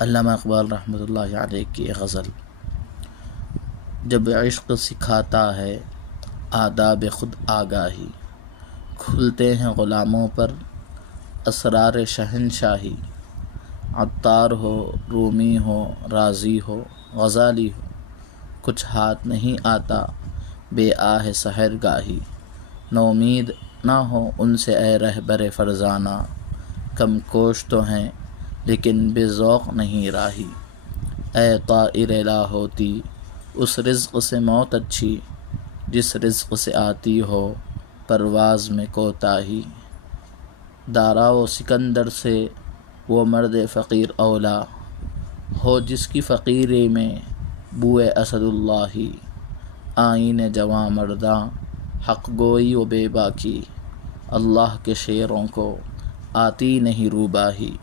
علامہ اقبال رحمۃ اللہ علیہ کی ایک غزل: جب عشق سکھاتا ہے آداب خود آگاہی، کھلتے ہیں غلاموں پر اسرار شہنشاہی۔ عطار ہو، رومی ہو، رازی ہو، غزالی ہو، کچھ ہاتھ نہیں آتا بے آہ سحر گاہی۔ نومید نہ ہو ان سے اے رہبر فرزانہ، کم کوش تو ہیں لیکن بے ذوق نہیں راہی۔ اے طائر لاہوتی، اس رزق سے موت اچھی، جس رزق سے آتی ہو پرواز میں کوتاہی۔ دارا و سکندر سے وہ مرد فقیر اولا، ہو جس کی فقیری میں بوئے اسد اللہ۔ آئین جواں مرداں حق گوئی و بے باکی، اللہ کے شیروں کو آتی نہیں روباہی۔